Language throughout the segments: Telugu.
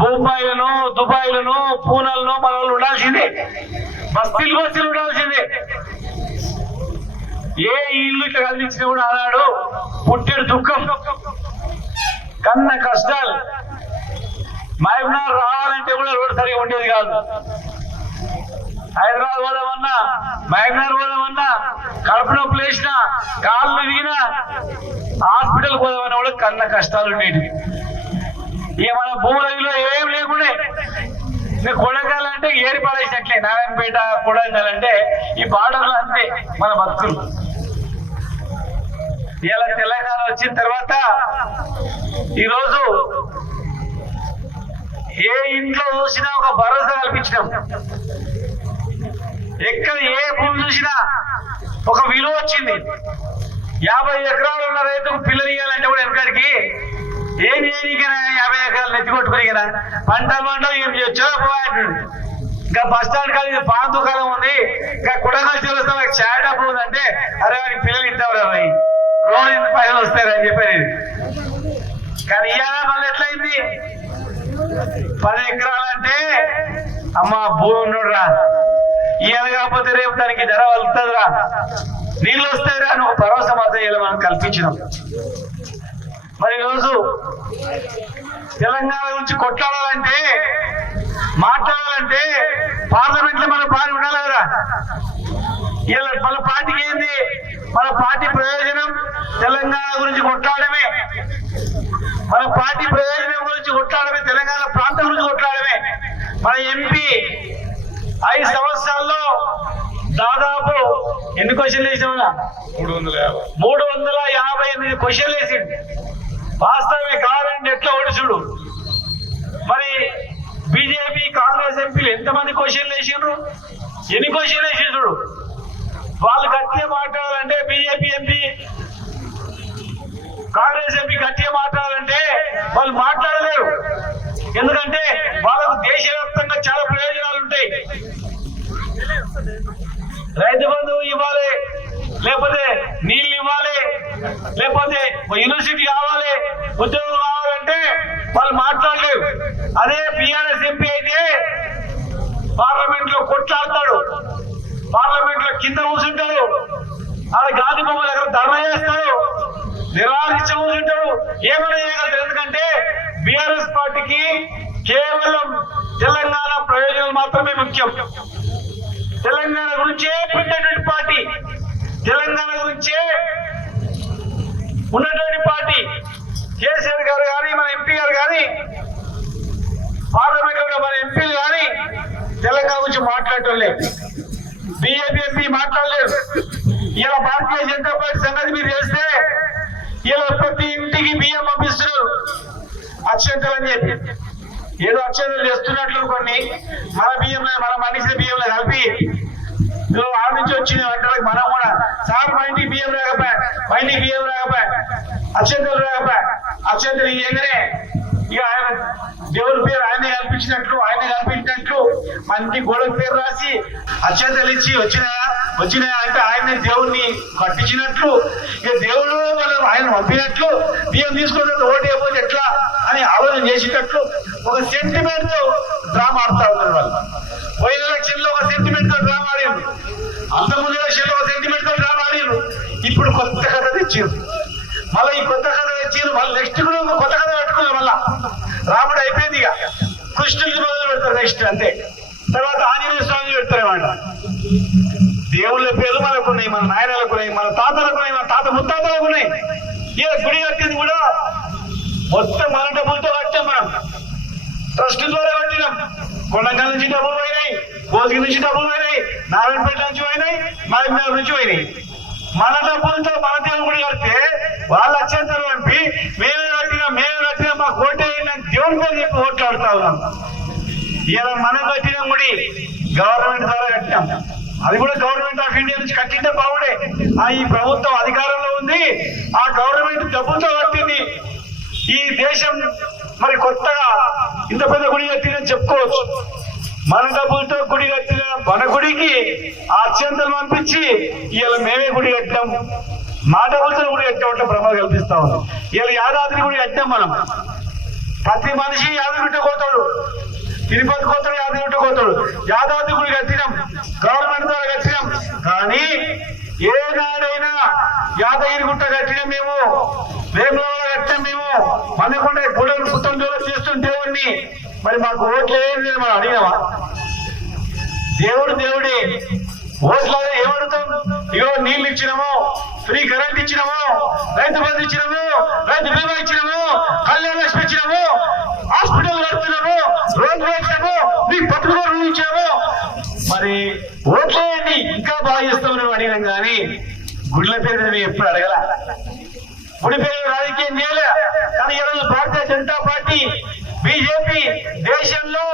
బొంబాయిలను దుబాయ్లను పూనాలను మన వాళ్ళు ఉండాల్సిందే, బస్తీలు ఉండాల్సిందే. ఏ ఇల్లు ఇట్లా కదిలించినా కూడా ఆనాడు పుట్టెడు దుఃఖం, కన్న కష్టాలు. మహబూబ్నగర్ రావాలంటే కూడా రోడ్డు సరిగా ఉండేది కాదు. హైదరాబాద్ పోదామన్నా, మహబూబ్నగర్ పోదామన్నా, కడుపు నొప్పులు వేసినా, కాళ్ళు విరిగినా, హాస్పిటల్ పోదామన్నా కూడా కన్న కష్టాలు ఉండేవి. ఇక మన భూములలో ఏం లేకుండే. కొడంగల్ అంటే ఏరి పాడేసినట్లే, నారాయణపేట కొడంగల్ అంటే ఈ బార్డర్లు అంతే మన బతుకులు. ఇలా తెలంగాణ వచ్చిన తర్వాత ఈరోజు ఏ ఇంట్లో చూసినా ఒక భరోసా కల్పించినాం. ఎక్కడ ఏ భూమి చూసినా ఒక విలువ వచ్చింది. 50 ఎకరాలు ఉన్న రైతుకు పిల్లలు ఇవ్వాలంటే కూడా వెనకడికి ఏం చేయనికైనా 50 ఎకరాలు నెత్తికొట్టుకునికనా పంటలు ఏం చేయొచ్చో అంటాడు. ఇంకా బస్ స్టాండ్ కాదు, పాన్ దుకాణం ఉంది, ఇంకా కుటంగా చేస్తాం, చాయ్ డబ్బు ఉందంటే అరే వాడికి పిల్లలు ఇద్దాం రాయి, రోజు ఇంత పైసలు వస్తాయని చెప్పేది. కానీ ఇవాళ మళ్ళీ ఎట్లయింది? 10 ఎకరాలంటే అమ్మ భూమి ఉన్నోడ్రా, ఇవాళ కాకపోతే రేపు దానికి ధర వలుతుందిరా, నీళ్ళు వస్తాయిరా అని ఒక భరోసా మాత్రం ఇలా మనం కల్పించినాం. మరి ఈరోజు తెలంగాణ గురించి కొట్లాడాలంటే, మాట్లాడాలంటే పార్లమెంట్ లో మన పార్టీ ఉండాలి కదా. ఇలా మన పార్టీకి ఏంది? మన పార్టీ ప్రయోజనం తెలంగాణ గురించి కొట్లాడమే, మన పార్టీ ప్రయోజనం గురించి కొట్లాడమే, తెలంగాణ ప్రాంతం గురించి కొట్లాడమే. మన ఎంపీ 5 సంవత్సరాల్లో దాదాపు ఎన్ని క్వశ్చన్లు వేసినా? 358 క్వశ్చన్లు వేసిండు. వాస్తవమే కావాలంటే ఎట్లా ఓడిచుడు. మరి బీజేపీ కాంగ్రెస్ ఎంపీలు ఎంతమంది క్వశ్చన్లు వేసిండ్రు? ఎన్ని క్వశ్చన్లు వేసిండ్రు? వాళ్ళు గట్టిగా మాట్లాడాలంటే, బీజేపీ ఎంపీ కాంగ్రెస్ ఎంపీ గట్టిగా మాట్లాడాలంటే వాళ్ళు మాట్లాడలేరు. ఎందుకంటే వాళ్ళకు దేశవ్యాప్తంగా చాలా ప్రయోజనాలు ఉంటాయి. రైతు బంధువు ఇవ్వాలి, లేకపోతే నీళ్ళు ఇవ్వాలి, లేకపోతే యూనివర్సిటీ కావాలి, ఉద్యోగం కావాలంటే వాళ్ళు మాట్లాడలేరు. అదే బీఆర్ఎస్ ఎంపీ అయితే పార్లమెంట్ లో కొట్లాడతాడు, పార్లమెంట్ లో కింద కూర్చుంటాడు, ఆడ గాంధీ బొమ్మ దగ్గర ధర్నా చేస్తాడు, నిరాశ కూర్చుంటాడు, ఏమైనా చేయగలుగుతాడు. ఎందుకంటే బీఆర్ఎస్ పార్టీకి కేవలం తెలంగాణ ప్రయోజనాలు మాత్రమే ముఖ్యం. తెలంగాణ గురించే పుట్టినటువంటి పార్టీ, తెలంగాణ గురించే ఉన్నటువంటి పార్టీ. కేసీఆర్ గారు కానీ, మన ఎంపీ గారు కానీ, పార్లమెంట్ లో మన ఎంపీలు కానీ తెలంగాణ గురించి మాట్లాడటం లేదు. బీజేపీ ఎంపీ మాట్లాడలేదు. ఇలా భారతీయ జనతా పార్టీ సంగతి మీరు చేస్తే ఇలా ప్రతి ఇంటికి బియ్యం పంపిస్తున్నారు అక్షంతలు అని చెప్పి. ఏదో అక్షంతలు చేస్తున్నట్లు కొన్ని మన బియ్యంలో, మన మనిషి బియ్యంలో కలిపి ఆ నుంచి వచ్చిన వంటలకు మనం కూడా సార్ మా ఇంటికి బియ్యం రాకపోయా, మా ఇంటికి బియ్యం రాకపోయా, అక్షంతలు రాకపోయా, అక్షంతలు ఇవ్వగానే ఇక ఆయన దేవుడి పేరు ఆయనే కల్పించినట్లు, ఆయన కల్పించినట్లు మన ఇంటి గోడకు పేరు రాసి అక్షంతలు ఇచ్చి వచ్చినాయా అంటే ఆయనే దేవుడిని కట్టించినట్లు, ఇక దేవుడు మనం ఆయన పంపినట్లు, బియ్యం తీసుకున్న ఓటు అయిపోతే ఎట్లా అని ఆలోచన చేసేటట్లు ఒక సెంటిమెంట్ తో డ్రామా ఆడుతూ ఉన్నారు వాళ్ళు. పోయిన ఎలక్షన్ లో ఒక సెంటిమెంట్ తో డ్రామా ఆడారు, అంతకుముందు ఎలక్షన్ లో ఒక సెంటిమెంట్ తో డ్రామా ఆడారు. ఇప్పుడు కొత్త కథ తెచ్చారు, మళ్ళీ ఈ కొత్త కథ తెచ్చారు. మళ్ళీ నెక్స్ట్ కూడా కొత్త కథ పెట్టుకున్నారు. మళ్ళా రాముడు అయిపోయింది, ఇక కృష్ణుడికి మొదలు పెడతారు నెక్స్ట్, అంతే. తర్వాత ఆంజనేయ స్వామి పెడతారన్నమాట. దేవుళ్ళ పేర్లు మనకు ఉన్నాయి, మన నాయనలకు ఉన్నాయి, మన తాతలకు ఉన్నాయి, మన తాత ముత్తాతలకు ఉన్నాయి. ఇక గుడి కట్టింది కూడా మొత్తం మన డబ్బులతో కట్టాం, మనం ట్రస్ట్ ద్వారా కట్టినాం. కొండంగల్ నుంచి డబ్బులు పోయినాయి, కోసిగి నుంచి డబ్బులు పోయినాయి, నారాయణపేట నుంచి పోయినాయి, మహబూబ్నగర్ నుంచి పోయినాయి. మన డబ్బులతో మన దేవుని గుడి కడితే వాళ్ళు అత్యంతరం పంపి మేమే కట్టినా మా కోటే దేవుని పేరు చెప్పి ఓట్లాడుతా ఉన్నాం. ఇలా మనం కట్టిన గుడి గవర్నమెంట్ ద్వారా కట్టినాం, అది కూడా గవర్నమెంట్ ఆఫ్ ఇండియా నుంచి కట్టింటే బాగుండే. ఈ ప్రభుత్వం అధికారంలో ఉంది, ఆ గవర్నమెంట్ డబ్బులతో కట్టింది. ఈ దేశం మరి కొత్తగా ఇంత పెద్ద గుడి కట్టిందని చెప్పుకోవచ్చు. మన డబ్బులతో గుడి కట్టిన మన గుడికి ఆ అత్యంతలు పంపించి ఇలా మేమే గుడి కట్టాం, మా డబ్బులతో గుడి కట్టామంటే భ్రమ కల్పిస్తా ఉన్నాం. ఇలా యాదాద్రి గుడి కట్టాం మనం. ప్రతి మనిషి యాదగిరి పోతాడు, తిరుపతి పోతాడు, యాదగిరి పోతాడు. యాదాద్రి గుడి కట్టినాం, గవర్నమెంట్ ద్వారా కట్టినాం. కానీ ఏనాడైనా యాదగిరి గుట్ట కట్టినాం మేము, వేములవాడ కట్టినాం మేము, మనకుండా గుడలు పుట్టంలో చేస్తున్న దేవుడిని. మరి మాకు ఓట్లు ఏంటి మనం అడిగినామా? దేవుడు దేవుడే, ఓట్ల ఏమడుతాం? ఇగో నీళ్ళు ఇచ్చినాము, ఫ్రీ కరెంట్ ఇచ్చినాము, రైతు బంధు ఇచ్చినాము, రైతు బీమా ఇచ్చినాము, కళ్యాణ లక్ష్మి ఇచ్చినాము, హాస్పిటల్ కడుతున్నాము, రోడ్లు వేసినాము, మీకు పట్టుకోవడం ఇచ్చాము. మరి ఓట్లేయండి ఇంకా బాగా చేస్తామని అడిగినాం. కానీ గుడ్ల పేరు మేము ఎప్పుడు అడగల, గుడి పేరు రాజకీయం చేయలే. కానీ ఈరోజు భారతీయ జనతా పార్టీ, బీజేపీ దేశంలో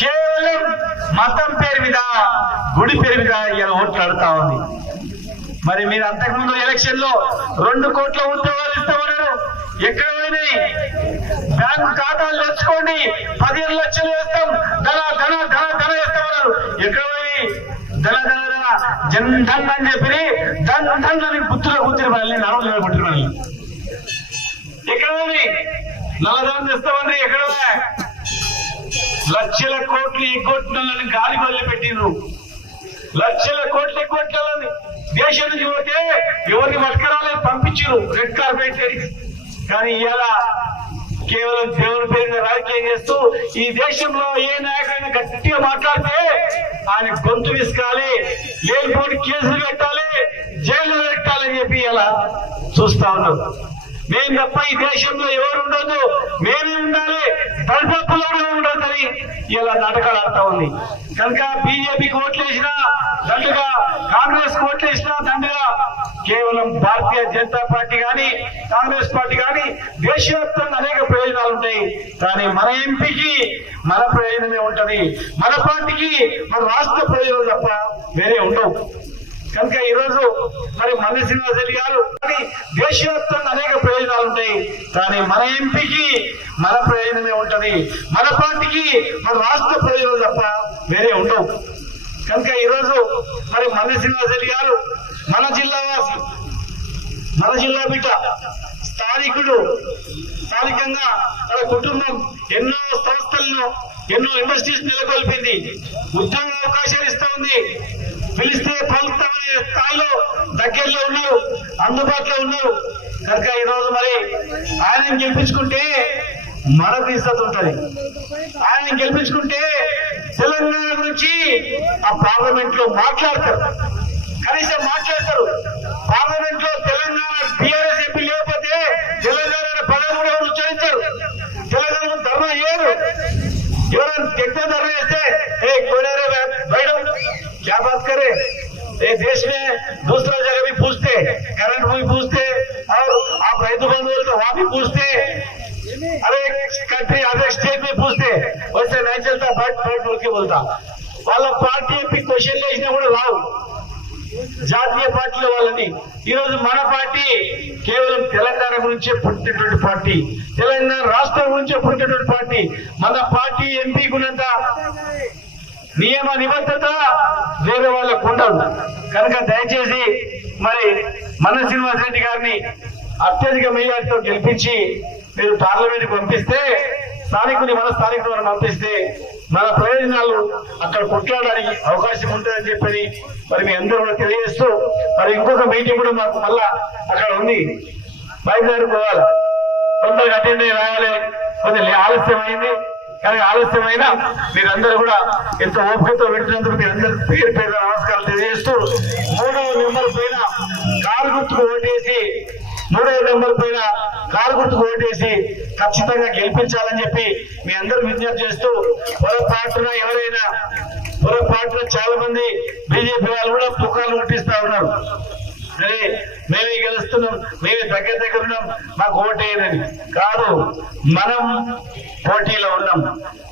కేవలం మతం పేరు మీద, గుడి పేరు మీద ఇలా ఓట్లు అడుగుతా ఉంది. మరి మీరు అంతకుముందు ఎలక్షన్ లో 2 కోట్ల ఉద్యోగాలు ఇస్తామన్నారు, ఎక్కడ పోయినాయి? బ్యాంకు ఖాతాలు తెచ్చుకోండి, 15 లక్షలు వేస్తాం, ధన ధన ధన ధన వేస్తామన్నారు, ఎక్కడ పోయి? ధన ధన ధన జన్ ధన్ అని చెప్పి ధన్ ధన్ అని గుర్తులో కూర్చుని మనల్ని నడవలు నిలబెట్టిన మనల్ని ఎక్కడ పోయి? నల్లధనం తెస్తామని ఎక్కడ? లక్షల కోట్లు ఎగ్గొట్టినని గాలి వదిలి పెట్టిండ్రు. లక్షల కోట్లు ఎగ్గొట్టాలని దేశం నుంచి పోతే ఎవరిని మట్కరాలని పంపించారు రెడ్ కార్పెట్. కానీ ఇలా కేవలం దేవుని పేరుగా రాజకీయం చేస్తూ ఈ దేశంలో ఏ నాయకుడైనా గట్టిగా మాట్లాడితే ఆయన గొంతు విసుకాలి, లేనిపోని కేసులు పెట్టాలి, జైల్లో పెట్టాలని చెప్పి ఇలా చూస్తా ఉన్నారు. మేము తప్ప ఈ దేశంలో ఎవరు ఉండదు, మేమే ఉండాలి, దళపప్పులో ఉండదని ఇలా నాటకాలు ఆడుతా ఉంది. కనుక బీజేపీకి ఓట్లు వేసినా దండుగా, కాంగ్రెస్ ఓట్లు వేసినా దండుగా, కేవలం భారతీయ జనతా పార్టీ కానీ కాంగ్రెస్ పార్టీ కానీ దేశవ్యాప్తంగా అనేక ప్రయోజనాలు ఉంటాయి. కానీ మన ఎంపీకి మన ప్రయోజనమే ఉంటది, మన పార్టీకి మన రాష్ట్ర ప్రయోజనం తప్ప వేరే ఉండవు. కనుక ఈరోజు మరి మల్లి శ్రీనివాసరెడ్డి గారు దేశవ్యాప్తంగా అనేక ప్రయోజనాలు ఉంటాయి. కానీ మన ఎంపీకి మన ప్రయోజనమే ఉంటది, మన పార్టీకి మన రాష్ట్ర ప్రయోజనం తప్ప వేరే ఉండవు. కనుక ఈరోజు మరి మల్లి శ్రీనివాసరెడ్డి గారు మన జిల్లా వాసి, మన జిల్లా బిడ్డ, స్థానికుడు, స్థానికంగా తన కుటుంబం ఎన్నో సంస్థలను, ఎన్నో ఇండస్ట్రీస్ నెలకొల్పింది, ఉద్యోగ అవకాశాలు ఇస్తా ఉంది. పిలిస్తే పలుకుతామనే స్థాయిలో దగ్గరలో ఉన్నారు, అందుబాటులో ఉన్నారు. కనుక ఈరోజు మరి ఆయన గెలిపించుకుంటే మనకు ఇస్తూ ఉంటది. ఆయన గెలిపించుకుంటే తెలంగాణ గురించి ఆ పార్లమెంట్ లో మాట్లాడతారు, కనీసం మాట్లాడతారు. పార్లమెంట్ లో తెలంగాణ టీఆర్ఎస్ ఎంపీ లేకపోతే తెలంగాణ పదవి కూడా ఉచ్చరించారు, తెలంగాణ ధర్నా చేయరు. ఎవరైనా ఎక్కువ ధర్నా చేస్తే मैडम क्या बात करे, ये देश में दूसरा जगह भी पूछते, करंट भी पूछते, और आप रैतु बंधु बोलते वहां भी पूछते, अरे कंट्री अदर स्टेट में पूछते, वैसे नहीं चलता बट बोल के बोलता. వాళ్ళ పార్టీ ఎంపీ క్వశ్చన్ వేసినా కూడా రావు, జాతీయ పార్టీల వాళ్ళని. ఈరోజు మన పార్టీ కేవలం తెలంగాణ గురించే పుట్టినటువంటి పార్టీ, తెలంగాణ రాష్ట్రం గురించే పుట్టినటువంటి పార్టీ. మన పార్టీ ఎంపీ గుణంత నియమ నిబద్ధత వేరే వాళ్ళకు ఉండదు. కనుక దయచేసి మరి మన శ్రీనివాసరెడ్డి గారిని అత్యధిక మెజార్టీతో గెలిపించి మీరు పార్లమెంట్కి పంపిస్తే, మన స్థానికులు పంపిస్తే మన ప్రయోజనాలు అక్కడ కొట్లాడడానికి అవకాశం ఉంటుందని చెప్పని మరి మీ అందరూ కూడా తెలియజేస్తూ, మరి ఇంకొక మీటింగ్ కూడా మాకు మళ్ళా అక్కడ ఉంది, బయలుదేరి పోవాలి, తొందరగా అటెండ్ అయ్యి రాయాలి. కొద్దిగా ఆలస్యం అయింది, కానీ ఆలస్యమైనా మీరందరూ కూడా ఎంతో ఓపికతో పెట్టినందుకు మీరందరూ పేరు పేరు నమస్కారాలు తెలియజేస్తూ, 3వ నెంబర్ పైన కారు గుర్తుకు ఓటేసి, 3వ నెంబర్ పైన కారు గుర్తుకు ఓటేసి ఖచ్చితంగా గెలిపించాలని చెప్పి మీ అందరూ విజ్ఞప్తి చేస్తూ, పొరపాటున ఎవరైనా చాలా మంది బీజేపీ వాళ్ళు కూడా పుకార్లు పుట్టిస్తా ఉన్నారు, అరే మేమే గెలుస్తున్నాం, మేమే దగ్గర ఉన్నాం, మాకు ఓటేయదని. కాదు, మనం పోటీలో ఉన్నాం,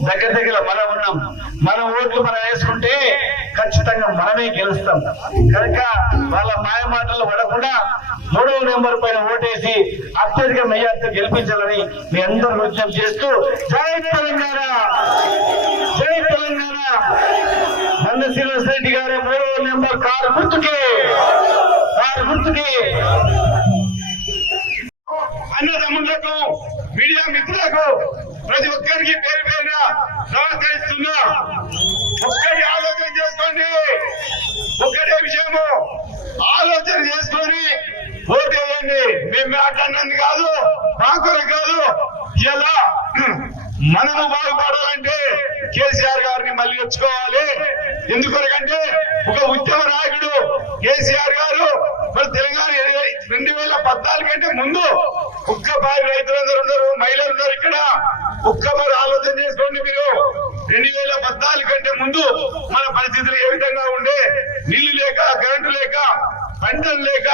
దగ్గర మనం ఉన్నాం, మన ఓట్లు మనం వేసుకుంటే ఖచ్చితంగా మనమే గెలుస్తాం. కనుక వాళ్ళ మాయ మాటలు పడకుండా 3వ నెంబర్ పైన ఓటేసి అత్యధిక మెజార్టీతో గెలిపించాలని మీ అందరూ విజ్ఞప్తి చేస్తూ, జై తెలంగాణ, జై తెలంగాణ. మల్లి శ్రీనివాసరెడ్డి గారి 3వ నెంబర్ కారు గుర్తుకే, అన్నదమ్ములకు, మీడియా మిత్రులకు రైతులకు ప్రతి ఒక్కరికి పేరు పేరున నమస్కరిస్తున్నా. ఒక్కటి ఆలోచన చేసుకోండి, ఒక్కటే విషయము ఆలోచన చేసుకొని ఓటేయండి. మేము మాట్లాడినందుకు కాదు, కాకులకు కాదు. ఇలా మనము బాగుపడాలంటే కేసీఆర్ గారిని మళ్ళీ వచ్చుకోవాలి. ఎందుకంటే ఒక ఉద్యమ నాయకుడు కేసీఆర్ గారు మన తెలంగాణ 2014 కంటే ముందు ఒక్కపారి రైతులందరూ ఉన్నారు, మహిళలు ఉన్నారు. ఇక్కడ ఒక్కపారి ఆలోచన చేసుకోండి మీరు. 2014 కంటే ముందు మన పరిస్థితులు ఏ విధంగా ఉండే, నీళ్లు లేక, కరెంటు లేక, పంటలు లేక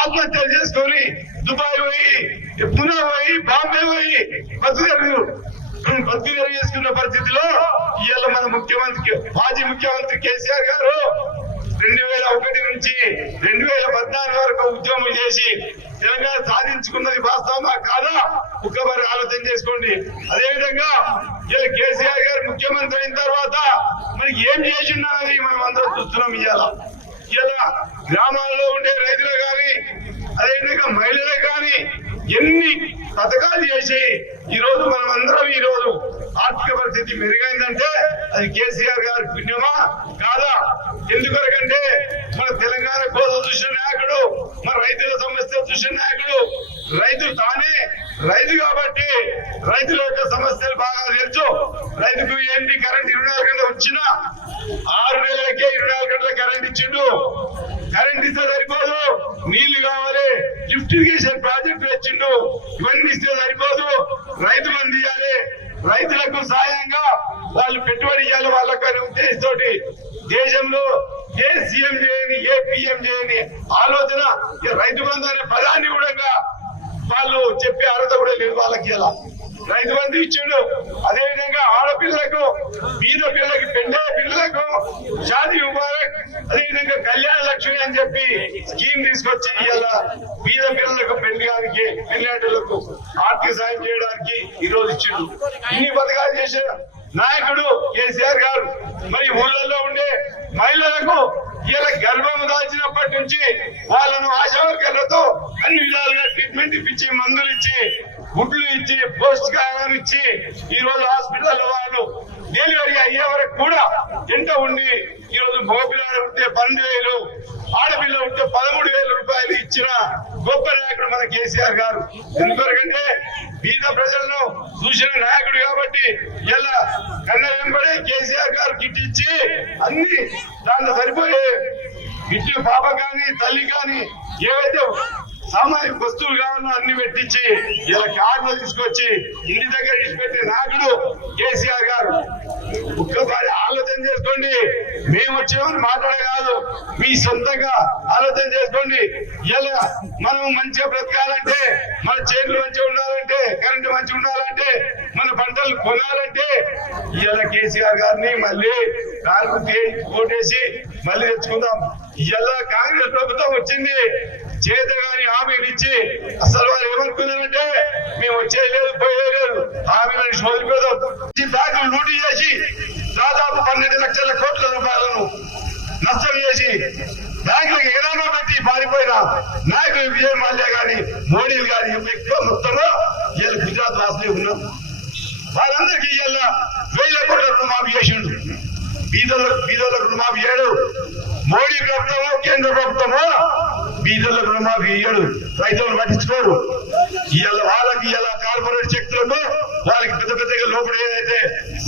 ఆత్మహత్యలు చేసుకొని దుబాయ్ పోయి, పునా పోయి, బాంబే పోయి బతుకు చేసుకున్న పరిస్థితిలో ఇవాళ మన ముఖ్యమంత్రి, మాజీ ముఖ్యమంత్రి కేసీఆర్ గారు 2001 నుంచి 2014 వరకు ఉద్యమం చేసి తెలంగాణ సాధించుకున్నది వాస్తవమా కాదా ఒక్కసారి ఆలోచన చేసుకోండి. అదేవిధంగా కేసీఆర్ గారు ముఖ్యమంత్రి అయిన తర్వాత మనకి ఏం చేసి ఉన్నది మనం అందరం చూస్తున్నాం. ఇలా గ్రామాల్లో ఉండే రైతులు కానీ, అదేవిధంగా మహిళలకు కానీ ఎన్ని పథకాలు చేసి ఈ రోజు మనం అందరం ఈ రోజు ఆర్థిక పరిస్థితి మెరుగైందంటే అది కేసీఆర్ గారి పుణ్యమా కాదా? ఎందుకంటే మన తెలంగాణ కోసం చూసిన నాయకుడు, మన రైతుల సమస్య చూసిన నాయకుడు, రైతు తానే రైతు కాబట్టి రైతుల యొక్క సమస్యలు బాగా తెలుసు. రైతుకు ఏంటి కరెంట్ 24 గంటలు వచ్చినా 6 నెలలకే 24 గంటల కరెంట్ ఇచ్చిండు. కరెంట్ ఇస్తే సరిపోదు, నీళ్లు కావాలి, లిఫ్ట్ ఇరిగేషన్ ప్రాజెక్టు వచ్చిండు. ఇవన్నీ ఇస్తే సరిపోదు, రైతు బంధు ఇవ్వాలి, రైతులకు సాయంగా వాళ్ళు పెట్టుబడి ఇవ్వాలి. వాళ్ళకనే ఉద్దేశంతో దేశంలో ఏ సీఎం చేయని, ఏ పిఎం చేయని ఆలోచన రైతు బంధు అనే పదాన్ని కూడా వాళ్ళు చెప్పే అర్హత కూడా లేదు వాళ్ళకి. ఇలా రైతు బంధు ఇచ్చిండు. అదేవిధంగా ఆడపిల్లలకు, బీద పిల్లలకి, పెండే పిల్లలకు షాదీ ముబారక్, అదేవిధంగా కళ్యాణ లక్ష్మి అని చెప్పి స్కీమ్ తీసుకొచ్చి ఇలా బీద పిల్లలకు పెళ్లికి, పెళ్లిళ్లకు ఆర్థిక సాయం చేయడానికి ఈ రోజు ఇచ్చిండు. ఇన్ని పథకాలు చేసే నాయకుడు కేసీఆర్ గారు. మరి ఊళ్ళల్లో ఉండే మహిళలకు ఇలా గర్భం దాల్చినప్పటి నుంచి వాళ్ళను ఆశా వర్కర్లతో అన్ని విధాలుగా ట్రీట్మెంట్ ఇప్పించి, మందులు ఇచ్చి, గుడ్లు ఇచ్చి, పౌష్టికాహారం ఇచ్చి ఈ రోజు హాస్పిటల్లో వాళ్ళు డెలివరీ అయ్యే వరకు కూడా ఎంట ఉండి ఈ రోజు మగపిల్లలు ఉంటే 12,000, ఆడపిల్ల ఉంటే 13,000 రూపాయలు ఇచ్చిన గొప్ప నాయకుడు మన కేసీఆర్ గారు. ఎందుకంటే బీద ప్రజలను చూసిన నాయకుడు కాబట్టి ఇలా కన్న వెంబడే కేసీఆర్ గారు కిట్ ఇచ్చి అన్ని దాంట్లో సరిపోయే కిట్ పాప కానీ, తల్లి కానీ ఏవైతే సామాజిక వస్తువులు కావాలన్నా అన్ని పెట్టించి ఇలా కార్లు తీసుకొచ్చి ఇంటి దగ్గర ఇచ్చిపెట్టే నాయకుడు కేసీఆర్ గారు. ఒక్కసారి ఆలోచన చేసుకోండి. మేము వచ్చేమని మాట్లాడే కాదు, మీ సొంతంగా ఆలోచన చేసుకోండి. ఇలా మనం మంచిగా బ్రతకాలంటే, మన చేతులు మంచిగా ఉండాలంటే, కరెంటు మంచిగా ఉండాలంటే, మన పంటలు కొనాలంటే ఇలా కేసీఆర్ గారిని మళ్ళీ ఓటేసి మళ్ళీ తెచ్చుకుందాం. ఇలా కాంగ్రెస్ ప్రభుత్వం వచ్చింది, చేతగాని హామీలు ఇచ్చి అసలు వాళ్ళు ఏమనుకున్నారంటే మేము వచ్చేయలేదు, పోయేలేదు, హామీలను వదిలిపోదాం. బ్యాంకులు లూటీ చేసి దాదాపు 12 లక్షల కోట్ల రూపాయలను నష్టం చేసి బ్యాంకులకు ఎలానో పెట్టి పారిపోయిన నాయకులు విజయ్ మాల్యా గాని, మోడీలు గాని ఎక్కువ మొత్తంలో వీళ్ళు గుజరాత్ రాష్ట్రంలో ఉన్నారు. వాళ్ళందరికీ ఇలా 1000 కోట్ల రుణమాఫీ చేసిండు. బీదలకు రుణమాఫీ చేయడు మోడీ ప్రభుత్వమో, కేంద్ర ప్రభుత్వమో. బీదలకు రుణమాఫీ ఇయ్యడు, రైతులను పట్టించుకోరు. ఇవాళ వాళ్ళకి ఇలా కార్పొరేట్ శక్తులకు, వాళ్ళకి పెద్ద పెద్దగా లోపల ఏదైతే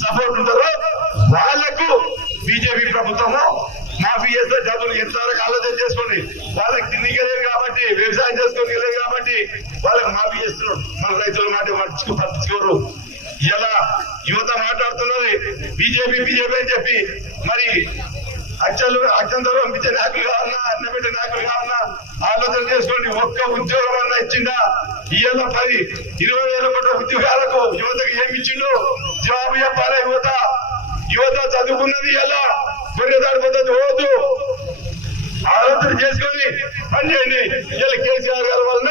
సపోర్ట్ ఉంటుందో వాళ్లకు బీజేపీ ప్రభుత్వము మాఫీ చేస్తే డబ్బులు ఎంతవరకు ఆలోచన చేసుకోండి. వాళ్ళకి తిరిగలేదు కాబట్టి, వ్యవసాయం చేసుకోలేదు కాబట్టి వాళ్ళకి మాఫీ చేస్తున్నారు. మన రైతుల మాట పట్టించుకోరు. ఇలా యువత మాట్లాడుతున్నది బీజేపీ అని చెప్పి. మరి అత్యంతరం పంపించే నాయకులు కావాలన్నా, అన్నపెట్టే నాయకులు కావాలన్నా ఆలోచన చేసుకోండి. ఒక్క ఉద్యోగం అన్నా ఇచ్చిందా? ఇవాళ 10-20 కోట్ల ఉద్యోగాలకు యువతకు ఏమి ఇచ్చిండు? జవాబు చెప్పాలి. యువత చదువుకున్నది ఇలా పెరిగేదాని పద్ధతి పోవద్దు. ఆలోచన చేసుకొని పనిచేయండి. ఇలా కేసీఆర్ గారి వలన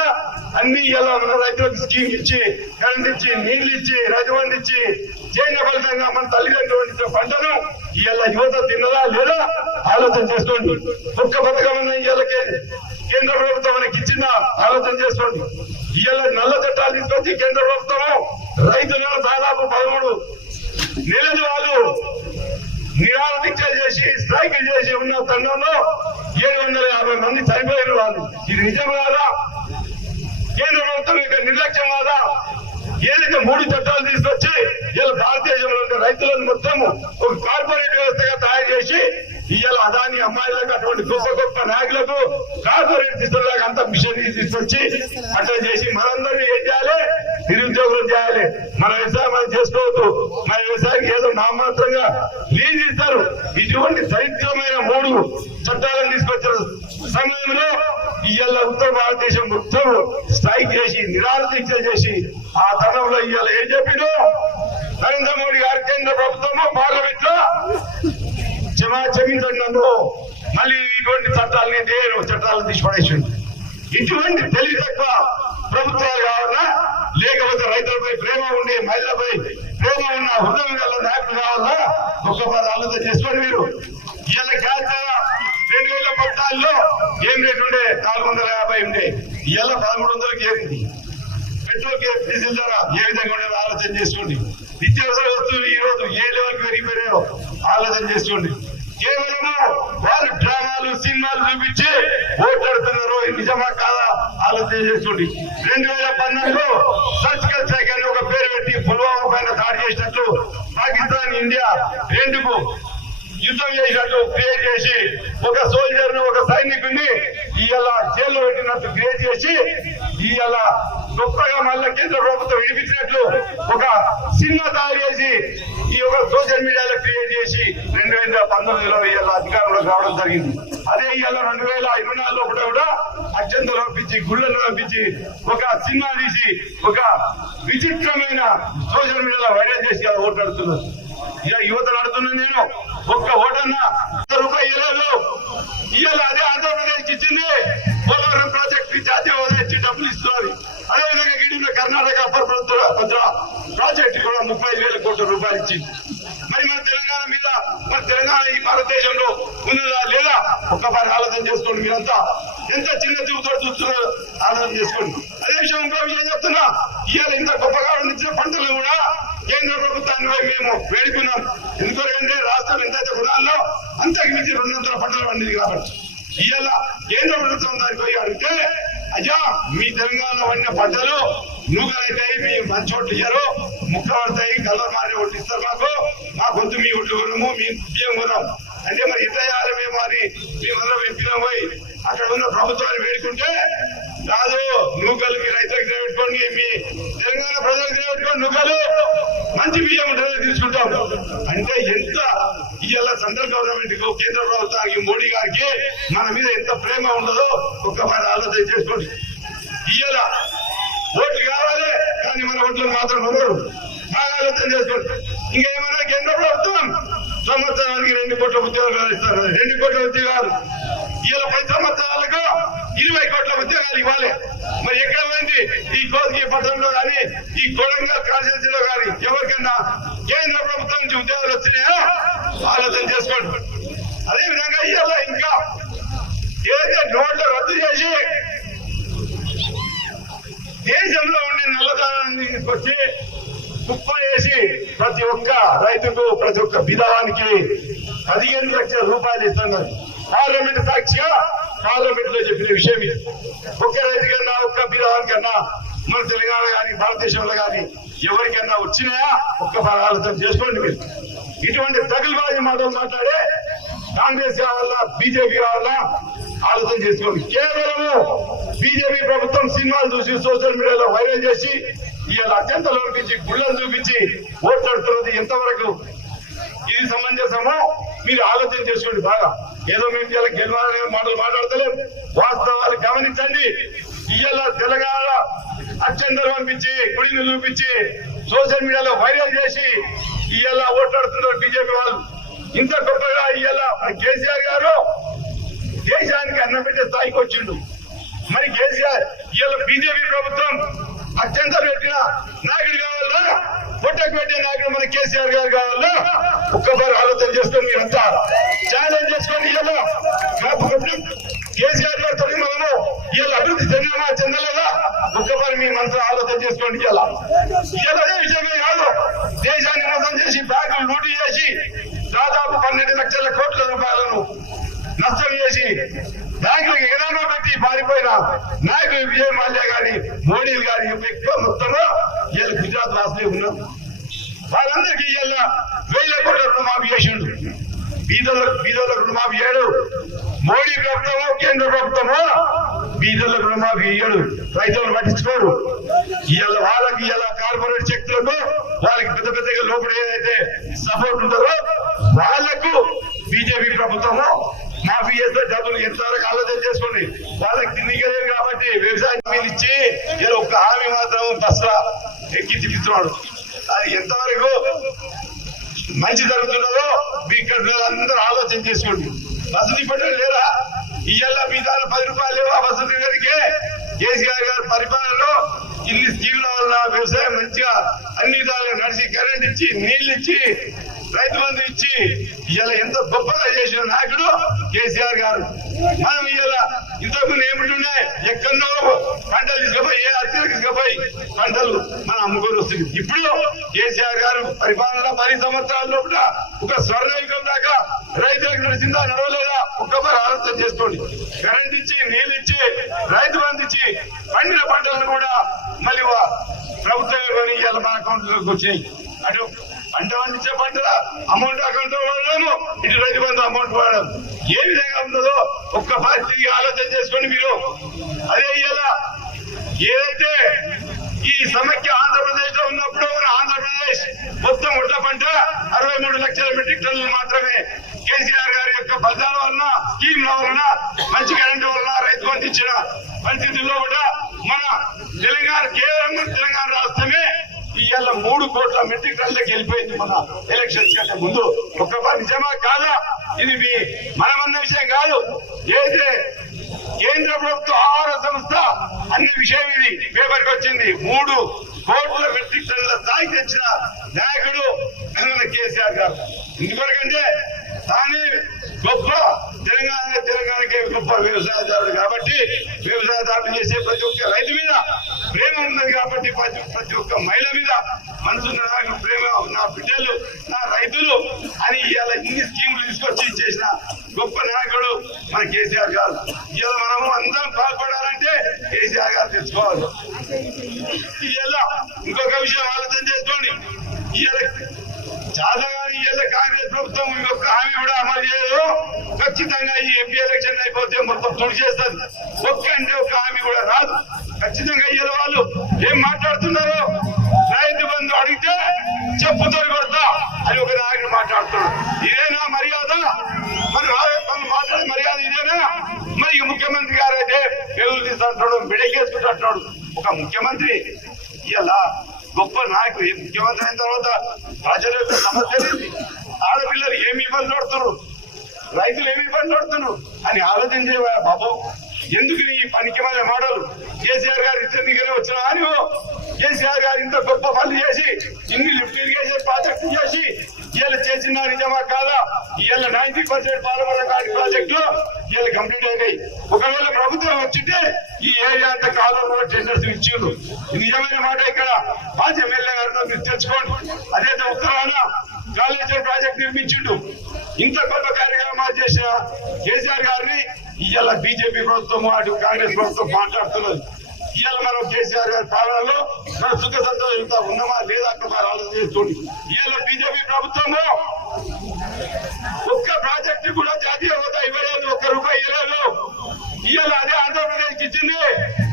అన్ని ఇలా మన రైతులకు స్కీమ్ ఇచ్చి, కరెంట్ ఇచ్చి, నీళ్లు ఇచ్చి, రైతు బంధు ఇచ్చి, చేయని ఫలితంగా మన తల్లిదండ్రులు పంటను ఇలా యువత తిన్నదా లేదా ఆలోచన చేసుకోండి. ఒక్క పథకం ఇవాళ కేంద్ర ప్రభుత్వం మనకి ఇచ్చిందా ఆలోచన చేసుకోండి. ఇవాళ నల్ల చట్టాలు తీసుకొచ్చి కేంద్ర ప్రభుత్వము రైతులను దాదాపు 13 నెలలు వాళ్ళు నిరాహార దీక్షలు చేసి స్ట్రైక్ చేసి ఉన్న తరుణంలో 750 మంది చనిపోయిన వాళ్ళు. ఇది నిజం కాదా? కేంద్ర ప్రభుత్వం యొక్క నిర్లక్ష్యం కాదా? ఏదైతే 3 చట్టాలు తీసుకొచ్చి ఇలా భారతదేశంలో ఉన్న రైతులను మొత్తం ఒక కార్పొరేట్ వ్యవస్థగా తయారు చేసి ఇవాళ అదాని అమ్మాయిలకు అటువంటి గొప్ప గొప్ప నాయకులకు కార్పొరేట్ తీసుకురాక అంత మిషన్ తీసుకొచ్చి అట్లా చేసి మనందరినీ ఏం చేయాలి? నిరుద్యోగులు చేయాలి. మన వ్యవసాయం మనం చేసుకోవద్దు. మన వ్యవసాయానికి ఏదో నామాత్రంగా లీజ్ ఇస్తారు. ఇటువంటి దరిద్రమైన 3 చట్టాలను తీసుకొచ్చిన సమయంలో ఇవాళ ఉత్తర భారతదేశం మొత్తం స్ట్రైక్ చేసి నిరాహార దీక్ష చేసి ఆ తరంలో ఇవాళ ఏం చెప్పినో నరేంద్ర మోడీ గారి కేంద్ర ప్రభుత్వము పార్లమెంట్ లో క్షమించండి నన్ను మళ్ళీ ఇటువంటి చట్టాలని చట్టాలను తీసిపడేసింది. ఇటువంటి తెలివి తక్కువ ప్రభుత్వాలు కావాలా, లేకపోతే రైతులపై ప్రేమ ఉండే మహిళలపై ప్రేమ ఉన్న హృదయం గల నాయకులు కావాలా? ఒక్కసారి ఆలోచన చేసుకోండి. మీరు ఇవాళ గ్యాస్ 2014లో ఏం రేటు ఉండే? 450 ఉండే. ఇవాళ 1300కి ఏమింది? పెట్రోల్ డీజిల్ ధర ఏ విధంగా ఉండేది ఆలోచన చేసుకోండి. నిత్యావసర వస్తువులు ఈ రోజు ఏ లెవెల్కి పెరిగిపోయాయో ఆలోచన చేసుకోండి. కేవలము వాళ్ళు డ్రామాలు సినిమాలు చూపించి ఓట్లాడుతున్నారు. నిజమా కాదా ఆలోచన చేసుకోండి. 2012లో సర్జికల్ స్ట్రైక్ అని ఒక పేరు పెట్టి పుల్వామా పైన దాడి చేసినట్లు పాకిస్తాన్ ఇండియా రెండుకు యుద్ధం చేసినట్టు క్రియేట్ చేసి ఒక సోల్జర్ ను ఒక సైనికుని ఇవాళ జైల్లో పెట్టినట్టు క్రియేట్ చేసి ఇవాళ గొప్పగా మళ్ళా కేంద్ర ప్రభుత్వం విడిపించినట్లు ఒక సినిమా తయారు చేసి ఈ యొక్క సోషల్ మీడియాలో క్రియేట్ చేసి 2019లో ఇవాళ అధికారంలో రావడం జరిగింది. అదే ఇవాళ 2024లో కూడా అత్యంత పంపించి గుళ్ళను పంపించి ఒక సినిమా తీసి ఒక విచిత్రమైన సోషల్ మీడియాలో వైరల్ చేసి ఓట్లాడుతున్నారు. ఇక యువత నడుతున్నా నేను ఒక్క ఓటన్నా ₹1 ఇవాళ అదే ఆంధ్రప్రదేశ్ ఇచ్చింది. పోలవరం ప్రాజెక్టు జాతీయ హోదా ఇచ్చి డబ్బులు ఇస్తున్నారు. అదేవిధంగా గిడిలో కర్ణాటక భద్ర ప్రాజెక్టు కూడా ₹35,000 కోట్ల ఇచ్చింది. మరి మన తెలంగాణ మీద మన తెలంగాణ ఈ భారతదేశంలో ఉన్నదా లేదా? ఒక్కసారి ఆలోచన చేసుకోండి. మీరంతా ఎంత చిన్న చూపుతో చూస్తున్నారో ఆలోచన చేసుకోండి. అదే విషయం ఇంకో విషయం చెప్తున్నా. ఇవాళ ఇంత గొప్పగా పండించిన పంటలు కూడా కేంద్ర ప్రభుత్వాన్ని మేము వేడుకున్నాం. ఎందుకంటే రాష్ట్రం ఎంతైతే రుణాల్లో అంతకు మించి 200 పంటలు పండింది కాబట్టి ఇవాళ కేంద్ర ప్రభుత్వం దానికి పోయి అడిగితే అయ్యా మీ తెలంగాణలో పండిన పంటలు నూగలైతాయి, మీ మంచి ఓట్లు ఇయ్యారు, ముక్క పడతాయి, కలర్ మారి ఓట్లు ఇస్తారు, మా గొంతు మీ ఓట్లు కొనము, మీ బియ్యం కొనాం అంటే మరి ఇట్లా చేయాలి మేము అని మేమందరం ఎంపినాం. పోయి అక్కడ ఉన్న ప్రభుత్వాన్ని వేడుకుంటే కాదు, నూకలు మీ రైతులకు పెట్టుకోండి, మీ తెలంగాణ ప్రజలకు పెట్టుకోండి, నూకలు మంచి బియ్యం ఉంటుంది తీసుకుంటాం అంటే ఎంత ఇవాళ సెంట్రల్ గవర్నమెంట్ కు కేంద్ర ప్రభుత్వానికి మోడీ గారికి మన మీద ఎంత ప్రేమ ఉండదో ఒక్కసారి ఆలోచన చేసుకోండి. ఇవాళ ఓట్లు కావాలి కానీ మన ఓట్లను మాత్రం కొనరు. బాగా ఆలోచన చేసుకోండి. ఇంకేమైనా కేంద్ర ప్రభుత్వం సంవత్సరానికి 2 కోట్ల ఉద్యోగాలు ఇస్తారు. 2 కోట్ల ఉద్యోగాలు ఇవాళ 10 సంవత్సరాలకు 20 కోట్ల ఉద్యోగాలు ఇవ్వాలి. మరి ఎక్కడ పోయింది? ఈ కోస్గి పట్టణంలో కానీ ఈ కొడంగల్ కాన్స్టిట్యూన్సీలో కానీ ఎవరికైనా కేంద్ర ప్రభుత్వం నుంచి ఉద్యోగాలు వచ్చినాయా? ఆలోచన చేసుకోండి. అదేవిధంగా ఇవాళ ఇంకా ఏదైతే నోట్లు రద్దు చేసి దేశంలో ఉండే నల్లధనాన్ని తీసుకొచ్చి కుప్ప వేసి ప్రతి ఒక్క రైతుకు ప్రతి ఒక్క విధానానికి 15 లక్షల రూపాయలు ఇస్తున్నారు. పార్లమెంట్ సాక్షిగా పార్లమెంట్ లో చెప్పిన విషయం ఇది. ఒక్క రైతు కన్నా ఒక్క విధానానికన్నా మన తెలంగాణ కానీ భారతదేశంలో కానీ ఎవరికన్నా వచ్చినాయా? ఒక్కసారి ఆలోచన చేసుకోండి. మీరు ఇటువంటి తగిలిబాజీ మాటలు మాట్లాడే కాంగ్రెస్ కావాలా బీజేపీ కావాలా ఆలోచన చేసుకోండి. కేవలము బీజేపీ ప్రభుత్వం సినిమాలు చూసి సోషల్ మీడియాలో వైరల్ చేసి ఇవాళ అత్యంత లోపించి గుళ్ళను చూపించి ఓట్లాడుతున్నది ఎంతవరకు ఇది సమంజసమో మీరు ఆలోచన చేసుకోండి. బాగా ఏదో మేము ఇలా గెలవాలనే మాటలు మాట్లాడతలేం. వాస్తవాలు గమనించండి. ఇవాళ తెలంగాణ అత్యంతలు పంపించి గుడిని చూపించి సోషల్ మీడియాలో వైరల్ చేసి ఇవాళ ఓట్లాడుతున్నారు బీజేపీ వాళ్ళు. ఇంత గొప్పగా ఇవాళ కేసీఆర్ గారు దేశానికి అన్నం పెట్టే స్థాయికి వచ్చిండు. మరి కేసీఆర్ ఇవాళ బీజేపీ ప్రభుత్వం అత్యంత పెట్టిన నాయకుడు కావాలా, పొట్టకు పెట్టే నాయకుడు మన కేసీఆర్ గారు కావాలా? ఒక్కసారి ఆలోచన చేసుకొని మీరంతా ఛాలెంజ్ చేసుకొని ఇవాళ కేసీఆర్ గారితో మనము ఇవాళ అభివృద్ధి చెందలేదా? ఒక్కసారి మీ మనసు ఆలోచన చేసుకోండి. ఇలా అదే విషయమే కాదు, దేశాన్ని మోసం చేసి బ్యాంకులు లూటీ చేసి దాదాపు 12 లక్షల కోట్ల రూపాయలను నష్టం చేసి బ్యాంకులకు ఎగనామా పెట్టి పారిపోయిన నాయకులు విజయ్ మాల్యా గాని మోడీలు గాని ఎక్కువ మొత్తంలో వీళ్ళు గుజరాత్ రాష్ట్రంలో ఉన్నారు. వాళ్ళందరికీ ఇలా 1000 కోట్ల రుణమాఫీ చేసిండు. బీదోళ్ళకు రుణమాఫీ చేయడు. మోడీ ప్రభుత్వమో కేంద్ర ప్రభుత్వమో బీదోళ్ళకు రుణమాఫీ ఇయ్యడు. రైతులను పట్టించుకోరు. ఇవాళ వాళ్ళకి ఇలా కార్పొరేట్ శక్తులకు వాళ్ళకి పెద్ద పెద్దగా లోపల ఏదైతే సపోర్ట్ ఉంటుందో వాళ్లకు బీజేపీ ప్రభుత్వము మాఫీ చేస్తే డబ్బులు ఎంతవరకు ఆలోచన చేసుకోండి. వాళ్ళకి తిరిగలేదు కాబట్టి వ్యవసాయ భూమిని ఇచ్చి ఇలా ఒక్క హామీ మాత్రం దసరా ఎక్కి తిప్పుతున్నాడు. అది ఎంతవరకు మంచి జరుగుతున్నదో ఇక్కడ అందరూ ఆలోచన చేసుకోండి. వసతి పట్టడం లేదా? ఇవాళ మీ దాని 10 రూపాయలు లేవా వసతి గారికి? కేసీఆర్ గారి పరిపాలనలో ఇన్ని స్కీమ్ల వల్ల వ్యవసాయం మంచిగా అన్ని విధాలుగా నడిచి కరెంట్ ఇచ్చి నీళ్లు ఇచ్చి రైతు బంధు ఇచ్చి ఇవాళ ఎంత గొప్పగా చేసిన నాయకుడు కేసీఆర్ గారు. మనం ఇవాళ ఇంతకుముందు ఏమిటున్నాయి, ఎక్కడో పంటలు తీసుకుపోయి ఏ అత్యలకు తీసుకుపోయి పంటలు మనం అమ్ముకొని వస్తుంది. ఇప్పుడు కేసీఆర్ గారు పరిపాలన 10 సంవత్సరాల లోపల ఒక స్వర్ణయుగం దాకా రైతులకు నడిచిందా నడవలేదా? ఒక్కసారి ఆలోచన చేసుకోండి. కరెంట్ ఇచ్చి నీళ్ళు ఇచ్చి రైతు బంధు ఇచ్చి పండిన పంటలను కూడా మళ్ళీ ప్రభుత్వం ఇవాళ మన అకౌంట్ లోకి వచ్చినాయి. అటు పంట పండించే పంటల అమౌంట్ అకౌంట్ వాడము, ఇటు రైతు బంధు అమౌంట్ వాడడం ఏ విధంగా ఉందో ఒక్కసారి తిరిగి ఆలోచన చేసుకోండి మీరు. అదే ఇలా ఏదైతే ఈ సమైక్య ఆంధ్రప్రదేశ్ లో ఉన్నప్పుడు మన ఆంధ్రప్రదేశ్ మొత్తం ఉడ్ల పంట 63 లక్షల మెట్రిక్ టన్నులు మాత్రమే కేసీఆర్ గారి యొక్క ఫలితాల వలన స్కీమ్ల వలన మంచి కరెంటు వలన రైతు బంధు ఇచ్చిన పరిస్థితుల్లో కూడా మన తెలంగాణ కేవలం తెలంగాణ రాష్ట్రమే ఇవాళ 3 కోట్ల మెట్రిక్ టన్నులకు వెళ్ళిపోయింది మన ఎలక్షన్స్ కంటే ముందు. ఒక్కసారి నిజమా కాదా? ఇది మీ మనమన్న విషయం కాదు. ఏదైతే కేంద్ర ప్రభుత్వ ఆహార సంస్థ అన్ని విషయం ఇది పేపర్కి వచ్చింది. 3 కోట్ల మెట్రిక్ టన్నుల స్థాయికి తెచ్చిన నాయకుడు కేసీఆర్ గారు. ఎందుకంటే తానే గొప్ప తెలంగాణకే గొప్ప వ్యవసాయదారుడు కాబట్టి వ్యవసాయదారులు చేసే ప్రతి ఒక్క రైతు మీద ప్రేమ ఉన్నది కాబట్టి ప్రతి ఒక్క మహిళ మీద మనసున్న నాకు ప్రేమ, నా బిడ్డలు నా రైతులు అని ఇవాళ ఇన్ని స్కీములు తీసుకొచ్చి చేసిన గొప్ప నాయకుడు మన కేసీఆర్ గారు. ఇవాళ మనము అందరం బాగుపడాలంటే కేసీఆర్ గారు తెచ్చుకోవాలి. ఇవాళ ఇంకొక విషయం ఆలోచన చేసుకోండి. ఇవాళ చాలా ఇవాళ కాంగ్రెస్ ప్రభుత్వం ఇంకొక హామీ కూడా అమలు చేయదు. ఖచ్చితంగా ఈ ఎంపీ ఎలక్షన్ అయిపోతే మొత్తం తుడి చేస్తుంది. ఒక్క హామీ కూడా రాదు. ఖచ్చితంగా ఇవాళ వాళ్ళు ఏం మాట్లాడుతున్నారు? రైతు బంధు అడిగితే చెప్పుతో కొడతా అని ఒక నాయకుడు మాట్లాడుతున్నాడు. ఇదేనా మర్యాద? మరి మాట్లాడే మర్యాద ఇదేనా? మరి ముఖ్యమంత్రి గారు అయితే పేదలు తీసుకుంటాడు, బిడకేసుకుంటాడు. ఒక ముఖ్యమంత్రి ఇలా గొప్ప నాయకుడు ముఖ్యమంత్రి అయిన తర్వాత ప్రజల యొక్క సమస్యలు ఆడపిల్లలు ఏమి ఇబ్బంది పడుతున్నారు, రైతులు ఏమి ఇబ్బంది పడుతున్నారు అని ఆలోచించే బాబు. ఎందుకు ఈ పనికి మళ్ళీ మాటలు? కేసీఆర్ గారు ఇద్దరిగానే వచ్చిన అని కేసీఆర్ గారు ఇంత గొప్ప పనులు చేసి ఇన్ని లిఫ్ట్ ఇరిగేషన్ ప్రాజెక్టు చేసి ఇవాళ చేసిన నిజమా కాదా? ఇవాళ 90% పాలమూరు ప్రాజెక్టులు ఇవాళ కంప్లీట్ అయినాయి. ఒకవేళ ప్రభుత్వం వచ్చింటే ఈ ఏరియా అంతా కాలంలో టెండర్స్ ఇచ్చిండ్రు. నిజమైన మాట ఇక్కడ మాజీ ఎమ్మెల్యే గారితో మీరు తెచ్చుకోండి. అదైతే ఉత్తరాన కాళేశ్వరం ప్రాజెక్ట్ నిర్మించిండు. ఇంత గొప్ప కార్యక్రమాలు చేసిన కేసీఆర్ గారిని ఇవాళ బీజేపీ ప్రభుత్వం అటు కాంగ్రెస్ ప్రభుత్వం మాట్లాడుతున్నది. ఇవాళ మనం కేసీఆర్ గారి పాలనలో మన సుఖ సంతోషంతో ఉన్నామా లేదా అక్కడ ఆలోచన చేసుకోండి. ఇవాళ బీజేపీ ప్రభుత్వము ఒక్క ప్రాజెక్టు కూడా జాతీయ హోదా ఇవ్వలేదు, ₹1 ఇవ్వలేదు. ఇవాళ అదే ఆంధ్రప్రదేశ్ ఇచ్చింది.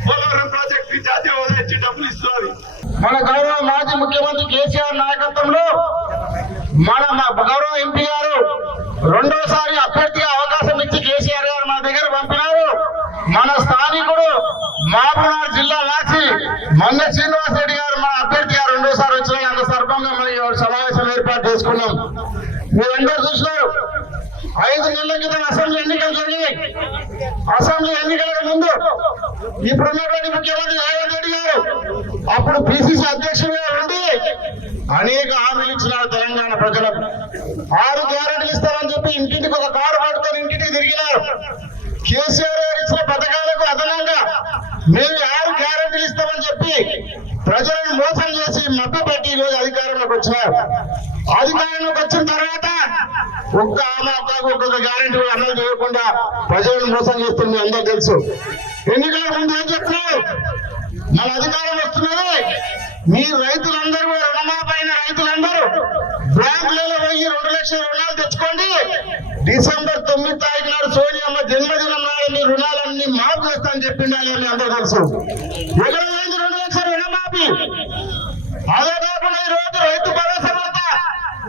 పోలవరం ప్రాజెక్టు జాతీయ హోదా ఇచ్చి డబ్బులు ఇస్తున్నారు. మన గౌరవ మాజీ ముఖ్యమంత్రి కేసీఆర్ నాయకత్వంలో మన గౌరవ ఎంపీ గారు రెండోసారి అభ్యర్థిగా అవకాశం ఇచ్చి కేసీఆర్ గారు మన దగ్గర పంపినారు. మన స్థానికుడు మహబూబ్నగర్ జిల్లా వాసి మంద శ్రీనివాస్ రెడ్డి గారు మన అభ్యర్థిగా రెండోసారి వచ్చిన అంత సందర్భంగా మనం సమావేశం ఏర్పాటు చేసుకున్నాం. మీరందరూ చూసినారు. 5 నెలల క్రితం అసెంబ్లీ ఎన్నికలు జరిగినాయి. అసెంబ్లీ ఎన్నికలకు ముందు ఇప్పుడున్నటువంటి ముఖ్యమంత్రి రేవంత్ రెడ్డి గారు అప్పుడు పిసిసి అధ్యక్షుడిగా ఉండి అనేక హామీలు ఇచ్చినారు తెలంగాణ ప్రజలకు. 6 గ్యారెంటీలు ఇస్తారని చెప్పి ఇంటింటికి ఒక కారు పట్టుకొని ఇంటింటికి తిరిగినారు. కేసీఆర్ గారి మోసం చేసి మభ్యపెట్టి ఈరోజు అధికారంలోకి వచ్చినారు. అధికారంలోకి వచ్చిన తర్వాత ఒక్కొక్క గ్యారెంటీ అమలు చేయకుండా ప్రజలను మోసం చేస్తుంది అందరూ తెలుసు. ఎన్నికల ముందు ఏం చెప్తున్నారు, మన అధికారం వస్తున్నది, మీ రైతులందరూ రుణమాపైన రైతులందరూ బ్యాంకులలో పోయి 2 లక్షల రుణాలు తెచ్చుకోండి, డిసెంబర్ 9 తారీఖు నాడు సోనియమ్మ జన్మదినం నాడు మీ రుణాలన్నీ మాఫ్ చేస్తా అని చెప్పిండాలి అని అందరూ తెలుసు. ఎక్కడ పోయింది 2 లక్షల రుణమాఫీ? అదే కాకుండా ఈ రోజు రైతు భరోసా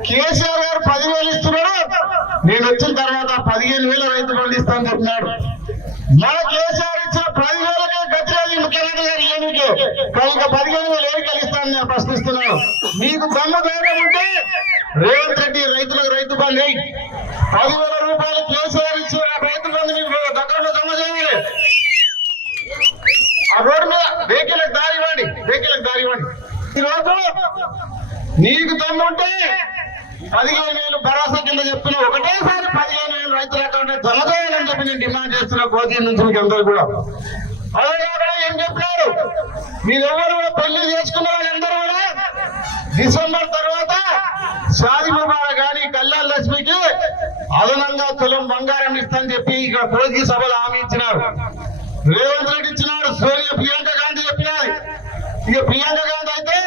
కేసీఆర్ గారు 10,000 ఇస్తున్నాడు, నేను వచ్చిన తర్వాత 15,000 రైతు బంధు ఇస్తానని చెప్పినాడు. మన కేసీఆర్ ఇచ్చిన 10,000కే గతి లేదు ముఖ్యమంత్రి గారు ఏమిటి, కనుక 15,000 ఏమి కలిస్తానని నేను ప్రశ్నిస్తున్నాను. మీకు దమ్ము ధైర్యం ఉంటే రేవంత్ రెడ్డి రైతులకు రైతు బంధు 10,000 రూపాయలు కేసీఆర్ ఇచ్చిన రైతు బంధు మీకు దగ్గరలో జమ చేయాలి. ఆ రోడ్డు మీద వెహికల్కి దారి ఇవ్వండి, వెహికల్కి దారి ఇవ్వండి. ఈరోజు నీకు దమ్ము ఉంటే 15,000 భరోసా కింద చెప్పిన ఒకటేసారి 15,000 రైతుల అకౌంట్ జమ చేయాలని చెప్పి నేను డిమాండ్ చేస్తున్నా కోచి నుంచి మీకు అందరూ కూడా. అదే కాకుండా ఏం చెప్పినారు, మీరెవరు కూడా పెళ్లి చేసుకున్న వాళ్ళందరూ కూడా డిసెంబర్ తర్వాత షాది ముబారక్ కానీ కళ్యాణ్ లక్ష్మికి అదనంగా తులం బంగారం ఇస్తానని చెప్పి ఇక్కడ కోచి సభలు హామీ ఇచ్చినారు. రేవంత్ రెడ్డి ఇచ్చినారు, సోనియా ప్రియాంక గాంధీ చెప్పినారు. ఇక ప్రియాంక గాంధీ అయితే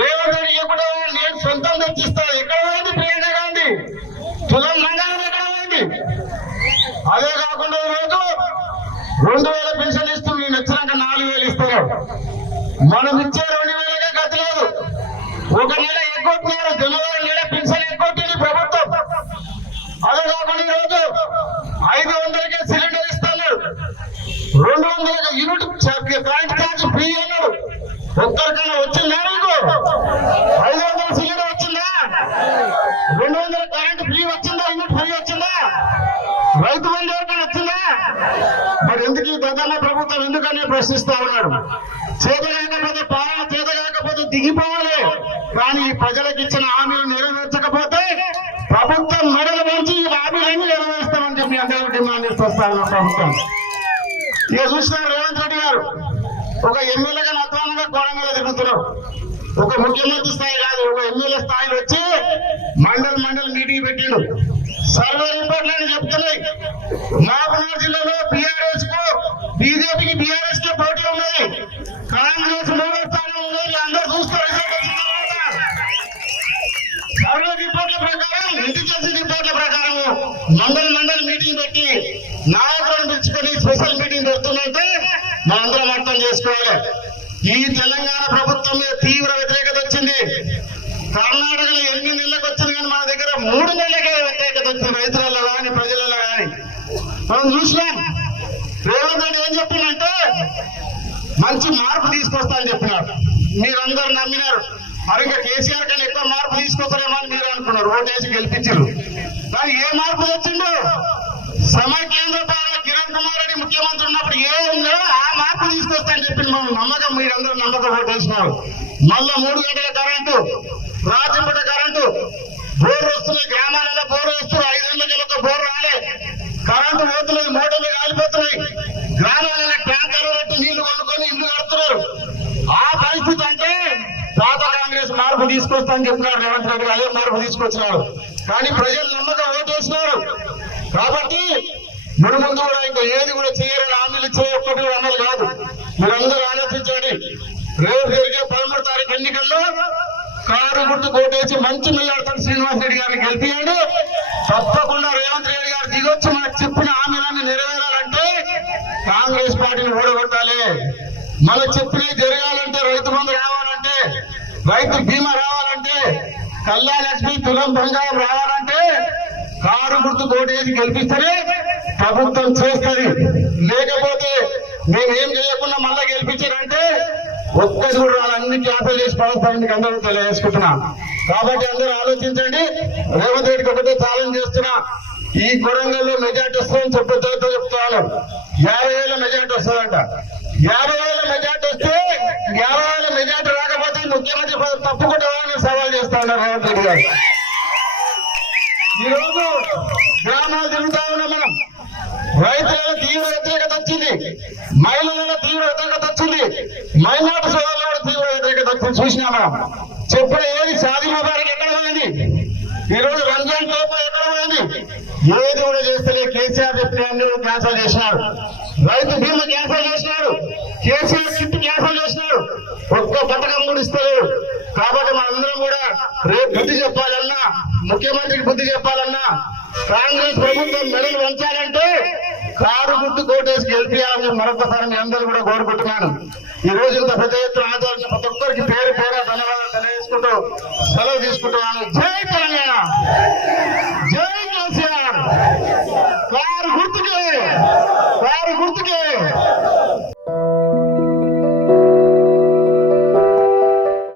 రేవంత్ రెడ్డి కూడా నేను సొంతం తెచ్చిస్తాను. ఎక్కడ పోయింది ప్రియాంక గాంధీ? తులం బంగారం ఎక్కడ పోయింది? అదే కాకుండా ఈరోజు 2,000 పెన్షన్ ఇస్తూ నేను వచ్చినాక 4,000 ఇస్తున్నారు. మనం ఇచ్చే 2,000కే గతి లేదు. ఒక నెల ఎగ్గొట్టినారు, జనవరి నెల పెన్షన్ ఎగ్గొట్టింది ప్రభుత్వం. అదే కాకుండా ఈరోజు 500కే సిలిండర్ ఇస్తున్నారు, 200 యూనిట్ కరెంట్ ఛార్జ్ ఫ్రీ అన్నాడు. ఒక్కరికైనా వచ్చిందా మీకు? 500 సిలిండర్ వచ్చిందా? 200 కరెంట్ ఫ్రీ వచ్చిందా? యూనిట్ ఫ్రీ వచ్చిందా? రైతు బంధు ఎవరికైనా వచ్చిందా? మరి ఎందుకు ఈ ప్రధాన ప్రభుత్వం ఎందుకని ప్రశ్నిస్తా ఉన్నాడు. చేత కాకపోతే పాలన చేత కాకపోతే దిగిపోవాలి, కానీ ఈ ప్రజలకు ఇచ్చిన హామీలు నెరవేర్చకపోతే ప్రభుత్వం మెడలు వంచి ఈ హామీలన్నీ నెరవేరుస్తామని చెప్పి అందరూ డిమాండ్ చేస్తూ వస్తా ఉన్నాం ప్రభుత్వం. ఇక చూసినారు రేవంత్ రెడ్డి గారు ఒక ఎమ్మెల్యేగా అధ్వానంగా కోడ మీద తిరుగుతున్నారు. ఒక ముఖ్యమంత్రి స్థాయి కాదు, ఒక ఎమ్మెల్యే స్థాయిలో వచ్చి మండల్ మీటింగ్ పెట్టిండు. సర్వే రిపోర్ట్లని చెప్తున్నాయి, మహబూబ్నగర్ జిల్లాలో బీఆర్ఎస్ కు బీజేపీకి బీఆర్ఎస్ కే పోటీ ఉన్నది, కాంగ్రెస్ 3వ స్థానంలో ఉన్నది. అందరూ చూస్తారు. సర్వే రిపోర్ట్ల ప్రకారం, ఇంటెలిజెన్స్ రిపోర్ట్ల ప్రకారం మండల్ మీటింగ్ పెట్టి నాయకులను పిలుచుకొని స్పెషల్ మీటింగ్ పెడుతుందంటే మనందరం అర్థం చేసుకోవాలి. ఈ తెలంగాణ ప్రభుత్వం మీద తీవ్ర వ్యతిరేకత వచ్చింది. కర్ణాటకలో 8 నెలలకు వచ్చింది, కానీ మన దగ్గర 3 నెలలకే వ్యతిరేకత వచ్చింది, రైతులలో కానీ ప్రజలలో కానీ. మనం చూసినాం. రేవంత్ రెడ్డి ఏం చెప్పిందంటే మంచి మార్పు తీసుకొస్తా అని చెప్పినారు. మీరందరూ నమ్మినారు. మరి ఇంకా కేసీఆర్ కన్నా ఎక్కువ మార్పు తీసుకొస్తారేమో అని మీరు అనుకున్నారు, ఓటేసి గెలిపించారు. కానీ ఏ మార్పు వచ్చిందో, సమైక్యాంధ్ర పాలన కిరణ్ కుమార్ రెడ్డి ముఖ్యమంత్రి ఉన్నప్పుడు ఏ ఉందో ఆ మార్పు తీసుకొస్తానని చెప్పి నమ్మకం మీరందరూ నమ్మకం ఓటేసినారు. మళ్ళా 3 గంటల కరెంటు, రాజంపట కరెంటు, బోర్లు వస్తున్నాయి, గ్రామాలలో బోర్లు వస్తున్నాయి. 5 గంటలతో బోర్లు రాలే, కరెంటు పోతున్నది, మోటార్లు కాలిపోతున్నాయి, గ్రామాలలో ట్యాంకర్లు పెట్టి నీళ్లు కొనుక్కొని ఇల్లు కడుతున్నారు. ఆ పరిస్థితి అంటే పాత కాంగ్రెస్ మార్పు తీసుకొస్తానని చెప్పినారు రేవంత్ రెడ్డి, అదే మార్పు తీసుకొచ్చినారు. కానీ ప్రజలు నమ్మకం ఓటేసినారు. కాబట్టి ముందు కూడా ఇంకా ఏది కూడా చేయరని హామీలు ఇచ్చే ఒక్కటి అమలు కాదు. మీరందరూ ఆలోచించండి. రేపు జరిగే 13వ తారీఖు ఎన్నికల్లో కారు గుర్తు కోటేసి మంచి మెజార్టీతో శ్రీనివాస్ రెడ్డి గారిని గెలిపియండి. తప్పకుండా రేవంత్ రెడ్డి గారు దిగొచ్చి మనకు చెప్పిన హామీలన్నీ నెరవేరాలంటే కాంగ్రెస్ పార్టీని ఓడగొట్టాలి. మనకు చెప్పినవి జరగాలంటే, రైతు బంధు రావాలంటే, రైతు బీమా రావాలంటే, కళ్యాణ లక్ష్మి తులం బంగారం రావాలంటే కారు గుర్తు కోటేసి గెలిపిస్తేనే ప్రభుత్వం చేస్తుంది. లేకపోతే మేమేం చేయకుండా మళ్ళా గెలిపించారంటే ఒక్కటి కూడా వాళ్ళన్ని క్యాన్సల్ చేసి పడతామని మీకు అందరూ తెలియజేసుకుంటున్నా. కాబట్టి అందరూ ఆలోచించండి. రేవంత్ రెడ్డికి ఒకటే ఛాలెంజ్ చేస్తున్నా, ఈ కొడంగల్లో మెజార్టీ వస్తుందని చెప్తాను. 50,000 మెజార్టీ వస్తుందంట. 50,000 మెజార్టీ వస్తే 50,000 మెజార్టీ రాకపోతే ముఖ్యమంత్రి తప్పుకుంటా సవాల్ చేస్తా ఉన్నారు రేవంత్ రెడ్డి గారు. ఈరోజు గ్రామాలు తిరుగుతా ఉన్నాం మనం. రైతులలో తీవ్ర వ్యతిరేకత వచ్చింది, మహిళలలో తీవ్ర వ్యతిరేకత వచ్చింది, మైనార్టీ సోదరులలో తీవ్ర వ్యతిరేకత వచ్చింది. ఇప్పుడు చూసినా మనం చెప్పే ఏది షాదీ ముబారక్ ఎక్కడ పోయింది, ఈ రోజు రంజాన్ తోపు ఎక్కడ పోయింది, ఏది కూడా చేస్తలే. కేసీఆర్ చెప్పిన క్యాన్సల్ చేసినాడు, రైతు బీమా క్యాన్సల్ చేసినాడు, కేసీఆర్ కిట్ క్యాన్సల్ చేసినాడు, ఒక్క పథకం కూడా ఇస్తలేడు. కాబట్టి మనందరం కూడా రేపు బుద్ధి చెప్పాలన్నా, ముఖ్యమంత్రికి బుద్ధి చెప్పాలన్నా, కాంగ్రెస్ ప్రభుత్వం మెడలు వంచాలంటే కారు గుర్తు కోటేసి గెలిపియాలని మరొకసారి మీ అందరూ కూడా కోరుకుంటున్నాను. ఈ రోజు ఇంత పెద్ద ఎత్తున ఆచరించిన ప్రతి ఒక్కరికి పేరు పేరు ధన్యవాదాలు తెలియజేసుకుంటూ సెలవు తీసుకుంటున్నాను. జై తెలంగాణ.